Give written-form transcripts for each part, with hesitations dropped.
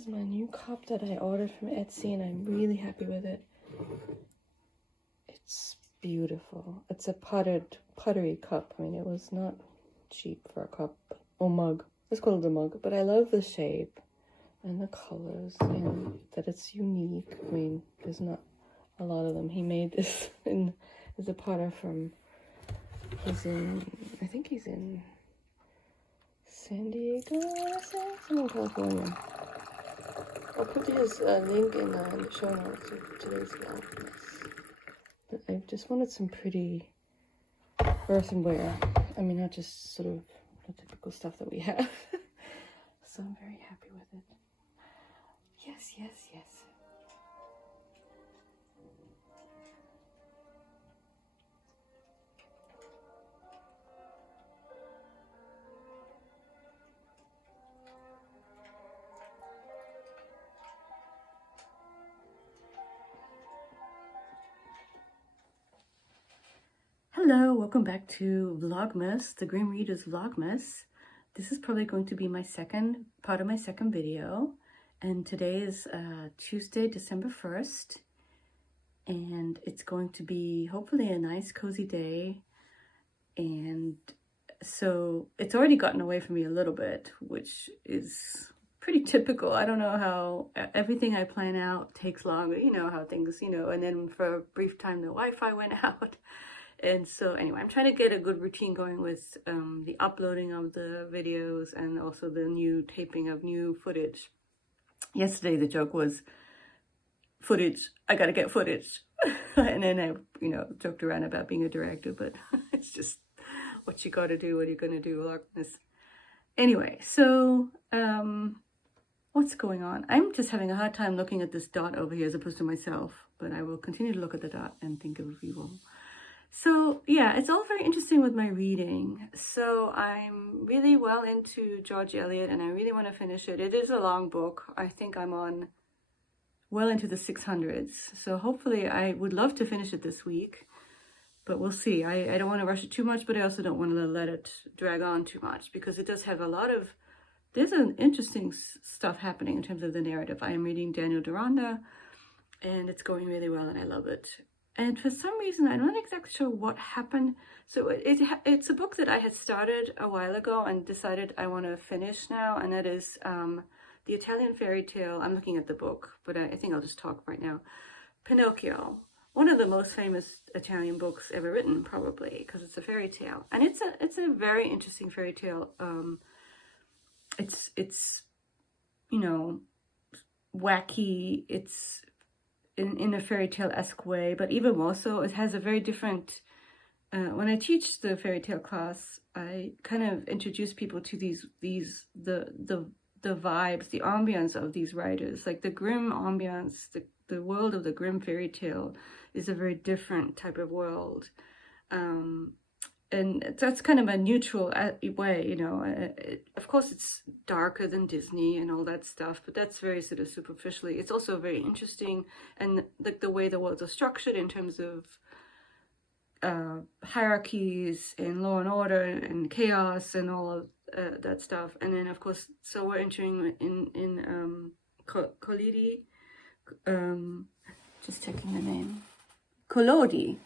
is my new cup that I ordered from Etsy, and I'm really happy with it. It's beautiful. It's a pottery cup. I mean, it was not cheap for a cup or mug. Let's call it a mug. But I love the shape and the colors, and that it's unique. I mean, there's not a lot of them. He made this as a potter from, I think he's in San Diego, I want to say, somewhere in California. I'll put his link in the show notes of today's Vlogmas. But I just wanted some pretty earthenware. I mean, not just sort of the typical stuff that we have. So I'm very happy with it. Yes, yes, yes. Hello, welcome back to Vlogmas, the Grim Readers Vlogmas. This is probably going to be my part of my second video, and today is Tuesday, December 1st, and it's going to be hopefully a nice cozy day. And so it's already gotten away from me a little bit, which is pretty typical. I don't know how everything I plan out takes longer, you know how things, and then for a brief time the Wi-Fi went out. And so anyway, I'm trying to get a good routine going with the uploading of the videos and also the new taping of new footage. Yesterday the joke was footage, I gotta get footage. And then I, joked around about being a director, but it's just what you gotta do, what are you gonna do, Vlogmas. Anyway, so what's going on? I'm just having a hard time looking at this dot over here as opposed to myself, but I will continue to look at the dot and think of you. So yeah, it's all very interesting with my reading. So I'm really well into George Eliot, and I really want to finish it. It is a long book. I think I'm on well into the 600s. So hopefully I would love to finish it this week, but we'll see. I don't want to rush it too much, but I also don't want to let it drag on too much, because it does have there's an interesting stuff happening in terms of the narrative. I am reading Daniel Deronda, and it's going really well, and I love it. And for some reason, I'm not exactly sure what happened. So it's a book that I had started a while ago and decided I want to finish now. And that is the Italian fairy tale. I'm looking at the book, but I think I'll just talk right now. Pinocchio, one of the most famous Italian books ever written, probably, because it's a fairy tale. And it's a very interesting fairy tale. It's wacky. It's in a fairy tale-esque way, but even more so, it has a very different, when I teach the fairy tale class, I kind of introduce people to the vibes, the ambience of these writers. Like the Grimm ambience, the world of the Grimm fairy tale is a very different type of world. And that's kind of a neutral way, of course it's darker than Disney and all that stuff, but that's very sort of superficially. It's also very interesting, and like the way the worlds are structured in terms of hierarchies and law and order and chaos and all of that stuff. And then of course, so we're entering in Collodi, just checking the name, Collodi.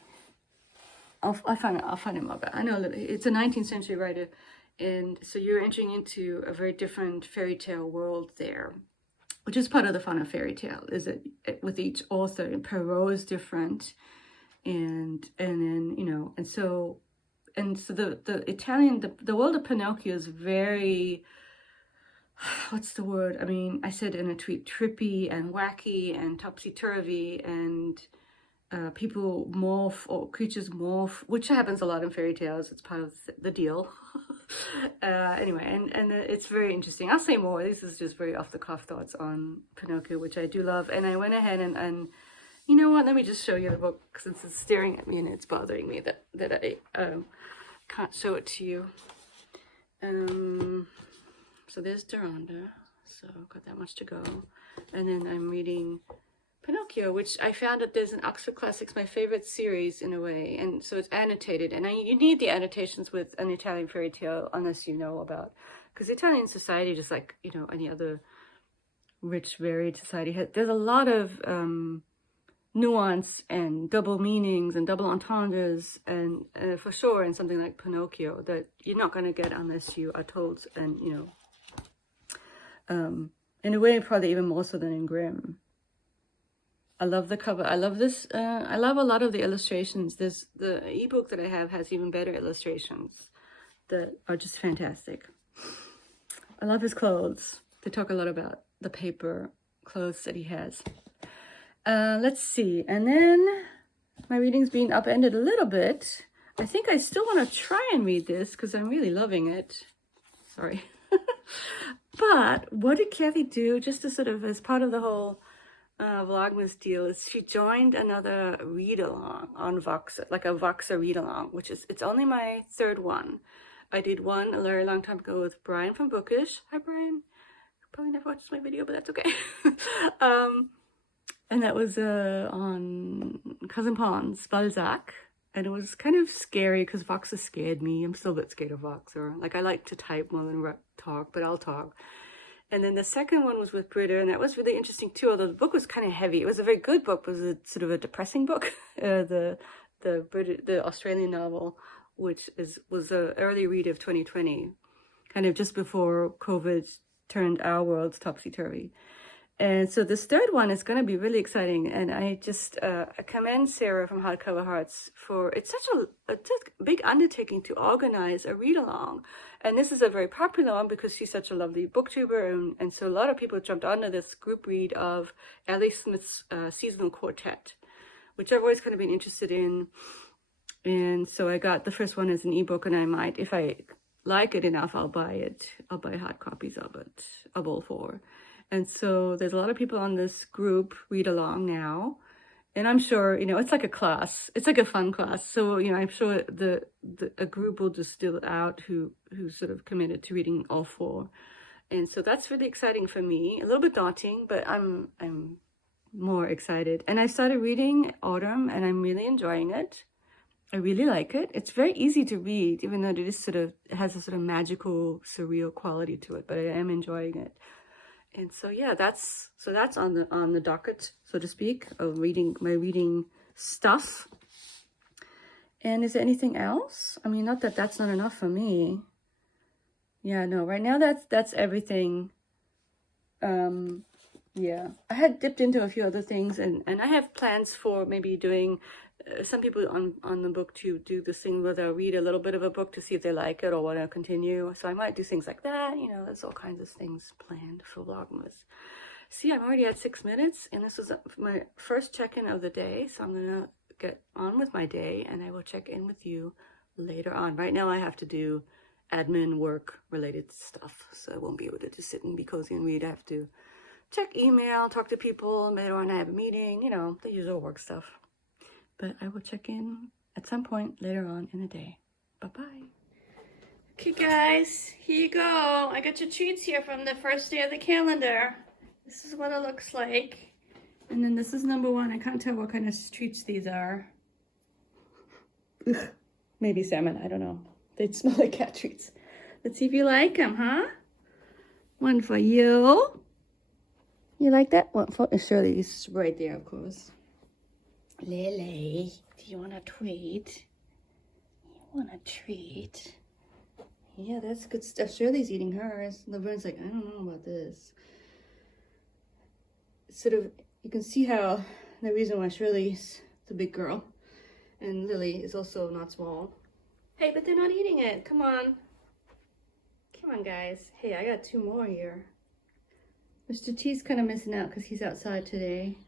I'll find him up. I know that it's a 19th century writer, and so you're entering into a very different fairy tale world there, which is part of the fun of fairy tale. Is that with each author, Perrault is different, and then and so the Italian the world of Pinocchio is very, what's the word? I mean, I said in a tweet, trippy and wacky and topsy-turvy, and people morph, or creatures morph, which happens a lot in fairy tales. It's part of the deal. Anyway, and it's very interesting. I'll say more. This is just very off-the-cuff thoughts on Pinocchio, which I do love. And I went ahead and you know what? Let me just show you the book, since it's staring at me and it's bothering me that I can't show it to you. So there's Deronda. So I've got that much to go. And then I'm reading Pinocchio, which I found that there's an Oxford Classics, my favorite series in a way, and so it's annotated, and you need the annotations with an Italian fairy tale, unless you know about, because Italian society, just like any other rich, varied society. There's a lot of nuance and double meanings and double entendres, and for sure in something like Pinocchio that you're not going to get unless you are told, and you know, in a way probably even more so than in Grimm. I love the cover. I love this. I love a lot of the illustrations. This the ebook that I have has even better illustrations that are just fantastic. I love his clothes. They talk a lot about the paper clothes that he has. Let's see. And then my reading's being upended a little bit. I think I still want to try and read this because I'm really loving it. Sorry. But what did Kathy do just to sort of, as part of the whole Vlogmas deal, is she joined another read-along on Voxer, like a Voxer read-along, which is, it's only my third one. I did one a very long time ago with Brian from Bookish. Hi, Brian. Probably never watched my video, but that's okay. And that was on Cousin Pond's Balzac. And it was kind of scary because Voxer scared me. I'm still a bit scared of Voxer. Like, I like to type more than talk, but I'll talk. And then the second one was with Britta, and that was really interesting too, although the book was kind of heavy. It was a very good book, but it was a sort of a depressing book. The Australian novel, which was an early read of 2020, kind of just before COVID turned our world topsy-turvy. And so this third one is going to be really exciting. And I just I commend Sarah from Hardcover Hearts for, it's such a big undertaking to organize a read-along. And this is a very popular one because she's such a lovely booktuber. And so a lot of people jumped onto this group read of Ellie Smith's seasonal quartet, which I've always kind of been interested in. And so I got the first one as an ebook, and I might, if I like it enough, I'll buy it. I'll buy hard copies of it, of all four. And so there's a lot of people on this group read along now. And I'm sure, you know, it's like a class. It's like a fun class. So, you know, I'm sure a group will distill out who sort of committed to reading all four. And so that's really exciting for me. A little bit daunting, but I'm more excited. And I started reading Autumn, and I'm really enjoying it. I really like it. It's very easy to read, even though it is sort of, it has a sort of magical, surreal quality to it, but I am enjoying it. And so, yeah, that's on the docket, so to speak, of my reading stuff. And is there anything else? I mean, not that that's not enough for me. Yeah, no, right now that's everything. Yeah, I had dipped into a few other things, and I have plans for maybe doing, some people on the booktube do this thing where they'll read a little bit of a book to see if they like it or want to continue. So I might do things like that. You know, there's all kinds of things planned for Vlogmas. See, I'm already at 6 minutes, and this was my first check-in of the day. So I'm going to get on with my day, and I will check in with you later on. Right now I have to do admin work related stuff, so I won't be able to just sit and be cozy and read. I have to check email, talk to people. Later on I have a meeting, you know, the usual work stuff. But I will check in at some point later on in the day. Bye-bye. Okay, guys, here you go. I got your treats here from the first day of the calendar. This is what it looks like. And then this is number one. I can't tell what kind of treats these are. Ugh, maybe salmon, I don't know. They smell like cat treats. Let's see if you like them, huh? One for you. You like that? One for Shirley's right there, of course. Lily, do you want a treat? You want a treat? Yeah, that's good stuff. Shirley's eating hers. Laverne's like, I don't know about this. It's sort of, you can see how the reason why Shirley's the big girl and Lily is also not small. Hey, but they're not eating it. Come on. Come on, guys. Hey, I got 2 more here. Mr. T's kind of missing out because he's outside today.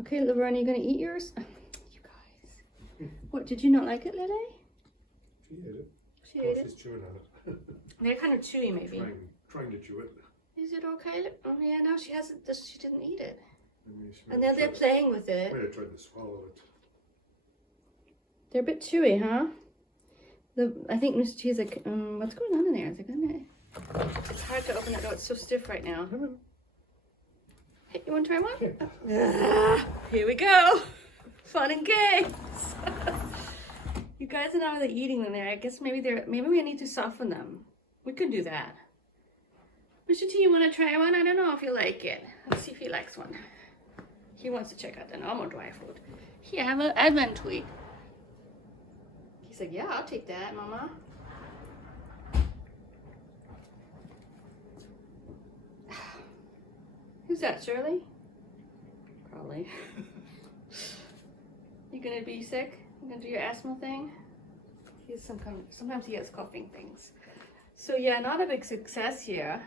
Okay, Laverne, you gonna eat yours? You guys. What, did you not like it, Lily? She ate it. She ate it? She's chewing on it. They're kind of chewy, maybe. Trying to chew it. Is it okay? Oh, yeah, no, she hasn't. She didn't eat it. And now they're playing with it. Might have tried to swallow it. They're a bit chewy, huh? I think Mr. T is like, what's going on in there? Is it gonna... It's hard to open that door. It's so stiff right now. Hey, you want to try one? Yeah. Here we go. Fun and games. You guys are not really eating them there. I guess maybe we need to soften them. We could do that. Mr. T, you want to try one? I don't know if you like it. Let's see if he likes one. He wants to check out the normal dry food. Here, have an advent tweet. He's like, yeah, I'll take that, Mama. Who's that, Shirley? Probably. You gonna be sick? You gonna do your asthma thing? He has some kind of, sometimes he has coughing things. So yeah, not a big success here.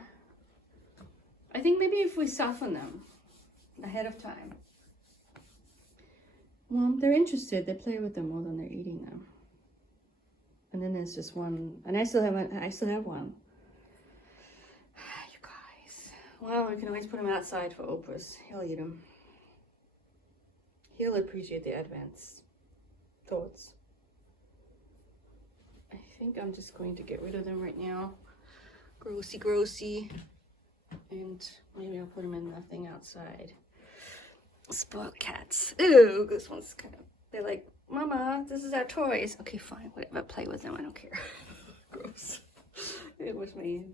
I think maybe if we soften them ahead of time. Well, they're interested. They play with them more than they're eating them. And then there's just one, and I still have one. You guys. Well, we can always put him outside for Oprah's. He'll eat them. He'll appreciate the advance thoughts. I think I'm just going to get rid of them right now. Grossy, grossy. And maybe I'll put them in nothing outside. Spoiled cats. Ew, this one's kind of, they're like, Mama, this is our toys. Okay, fine, whatever, play with them, I don't care. Gross. It was me.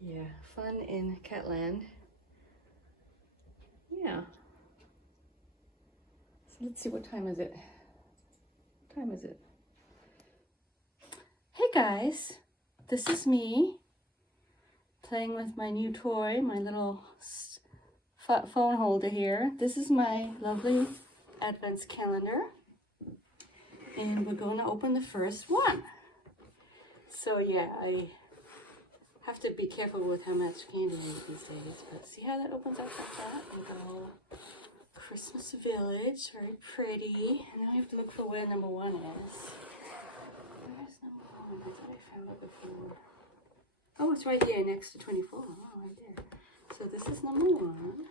Yeah, fun in Catland. Yeah. So let's see, what time is it? What time is it? Hey guys, this is me playing with my new toy, my little phone holder here. This is my lovely Advents calendar, and we're going to open the first one. So yeah, I have to be careful with how much candy I eat these days, but see how that opens up like that with the whole Christmas village, very pretty. And now I have to look for where number 1 is. Where's number 1? I thought I found it before. Oh, it's right there next to 24. Oh, right there. So this is number 1.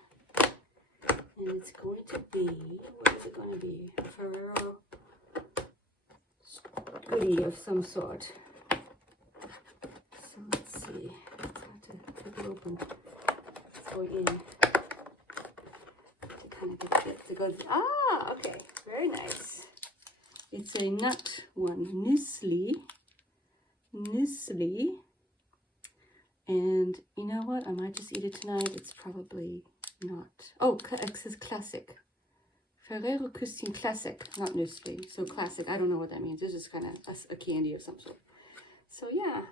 And it's going to be, what is it going to be? A Ferrero goodie of some sort. So let's see. It's hard to flip it open. It's going in to kind of get the good. Ah, okay. Very nice. It's a nut one. Muesli. And you know what? I might just eat it tonight. It's probably not. Oh, it says classic. Ferrero Küsschen classic, not Nussli. So classic. I don't know what that means. It's just kind of a candy of some sort. So yeah.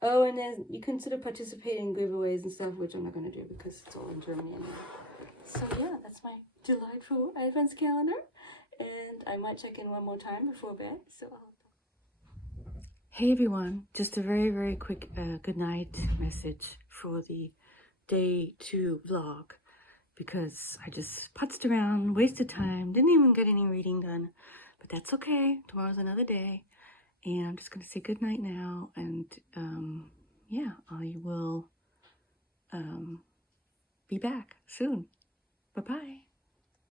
Oh, and then you can sort of participate in giveaways and stuff, which I'm not going to do because it's all in Germany anyway. So yeah, that's my delightful Advents calendar. And I might check in one more time before bed. So hey everyone, just a very, very quick good night message for the day 2 vlog, because I just putzed around, wasted time, didn't even get any reading done, but that's okay. Tomorrow's another day, and I'm just gonna say good night now, and yeah, I will be back soon. Bye bye.